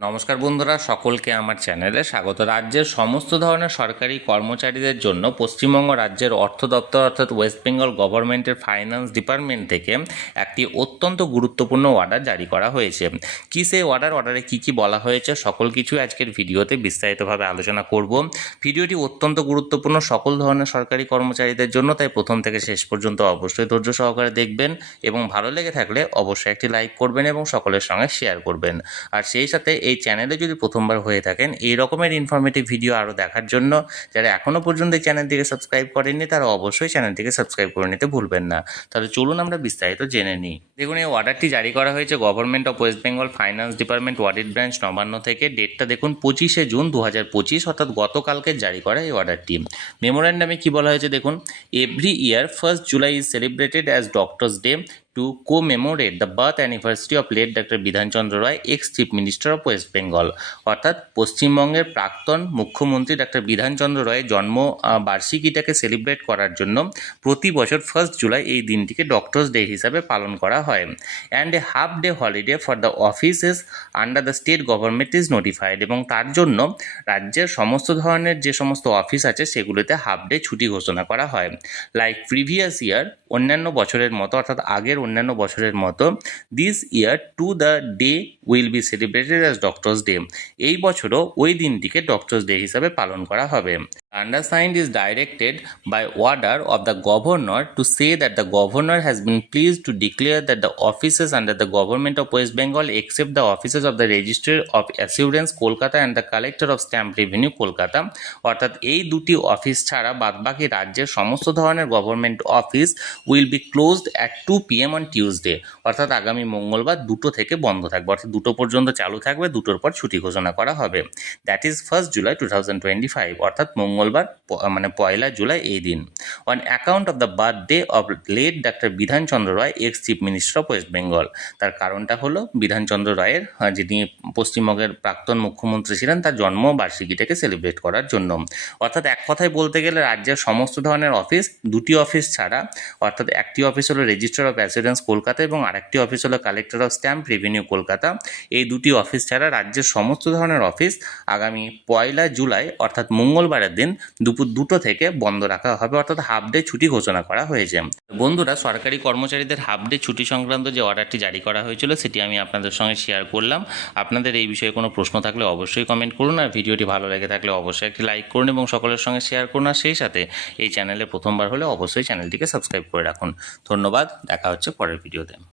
নমস্কার বন্ধুরা, সকলকে আমার চ্যানেলে স্বাগত। রাজ্যের সমস্ত ধরনের সরকারি কর্মচারীদের জন্য পশ্চিমবঙ্গ রাজ্যের অর্থ দপ্তর অর্থাৎ ওয়েস্ট বেঙ্গল গভর্নমেন্টের ফাইন্যান্স ডিপার্টমেন্ট থেকে একটি অত্যন্ত গুরুত্বপূর্ণ অর্ডার জারি করা হয়েছে। কী সেই অর্ডার অর্ডারে কী কী বলা হয়েছে, সকল কিছু আজকের ভিডিওতে বিস্তারিতভাবে আলোচনা করব। ভিডিওটি অত্যন্ত গুরুত্বপূর্ণ, সকল ধরনের সরকারি কর্মচারীদের জন্য, তাই প্রথম থেকে শেষ পর্যন্ত অবশ্যই ধৈর্য সহকারে দেখবেন এবং ভালো লেগে থাকলে অবশ্যই একটি লাইক করবেন এবং সকলের সঙ্গে শেয়ার করবেন। আর সেই সাথে এই চ্যানেলে যদি প্রথমবার হয়ে থাকেন, এই রকমের ইনফরমেটিভ ভিডিও আরও দেখার জন্য যারা এখনও পর্যন্ত এই চ্যানেলটিকে সাবস্ক্রাইব করেননি, তারা অবশ্যই চ্যানেলটিকে সাবস্ক্রাইব করে নিতে ভুলবেন না। তাহলে চলুন আমরা বিস্তারিত জেনে নিই। দেখুন, এই অর্ডারটি জারি করা হয়েছে government of West Bengal finance department audit branch Nabanna থেকে। ডেটটা দেখুন পঁচিশে জুন দু হাজার পঁচিশ, অর্থাৎ গতকালকে জারি করা এই অর্ডারটি মেমোরেন্ডামে কী বলা হয়েছে দেখুন every year first July is celebrated as doctors day to commemorate the birth anniversary of late Dr. Bidhan Chandra Roy ex chief minister of West Bengal অর্থাৎ পশ্চিমবঙ্গের প্রাক্তন মুখ্যমন্ত্রী ডাক্তার বিধানচন্দ্র রায়ের জন্ম বার্ষিকীটাকে সেলিব্রেট করার জন্য প্রতি বছর ফার্স্ট জুলাই এই দিনটিকে ডক্টরস ডে হিসাবে পালন করা হয় and a half day holiday for the offices under the state government is notified এবং তার জন্য রাজ্যের সমস্ত ধরনের যে সমস্ত অফিস আছে সেগুলিতে হাফ ডে ছুটি ঘোষণা করা হয় লাইক প্রিভিয়াস ইয়ার অন্যান্য বছরের মতো অর্থাৎ আগের অন্যান্য বছরের মতো this year too the day will be celebrated as doctors day এই বছরও ওই দিনটিকে ডক্টরস ডে হিসাবে পালন করা হবে। Undersigned is directed by order of the governor to say that the governor has been pleased to declare that the offices under the government of West Bengal, except the offices of the Registrar of Assurance Kolkata and the Collector of Stamp Revenue Kolkata, অর্থাৎ এই দুটি office ছাড়া বাদবাকি রাজ্যের সমস্ত ধরনের government office will be closed at two PM on Tuesday অর্থাৎ আগামী মঙ্গলবার দুটো থেকে বন্ধ থাকবে অর্থাৎ দুটো পর্যন্ত চালু থাকবে দুটোর পর ছুটি ঘোষণা করা হবে that is first July two thousand twenty five অর্থাৎ মঙ্গলবার মানে পয়লা জুলাই এই দিন। On account of the birthday of late doctor Bidhan Chandra Roy ex chief minister of West Bengal তার কারণটা হলো বিধানচন্দ্র রায়ের যিনি পশ্চিমবঙ্গের প্রাক্তন মুখ্যমন্ত্রী ছিলেন, তার জন্ম বার্ষিকীটাকে সেলিব্রেট করার জন্য। অর্থাৎ এক কথায় বলতে গেলে, রাজ্যের সমস্ত ধরনের অফিস দুটি অফিস ছাড়া, অর্থাৎ একটি অফিস হলো রেজিস্টার অফ অ্যাসিডেন্স কলকাতা এবং আরেকটি অফিস হলো collector of stamp revenue Kolkata. এই দুটি অফিস ছাড়া রাজ্যের সমস্ত ধরনের অফিস আগামী পয়লা জুলাই, অর্থাৎ মঙ্গলবারের দিন দুপুর দুটো থেকে বন্ধ রাখা হবে, অর্থাৎ হাফ ডে ছুটি ঘোষণা করা হয়েছে। বন্ধুরা, সরকারি কর্মচারীদের হাফ ডে ছুটি সংক্রান্ত যে অর্ডারটি জারি করা হয়েছিল, সেটি আমি আপনাদের সঙ্গে শেয়ার করলাম। আপনাদের এই বিষয়ে কোনো প্রশ্ন থাকলে অবশ্যই কমেন্ট করুন, আর ভিডিওটি ভালো লেগে থাকলে অবশ্যই একটি লাইক করুন এবং সকলের সঙ্গে শেয়ার করুন, আর সেই সাথে এই চ্যানেলে প্রথমবার হলে অবশ্যই চ্যানেলটিকে সাবস্ক্রাইব করে রাখুন। ধন্যবাদ, দেখা হচ্ছে পরের ভিডিওতে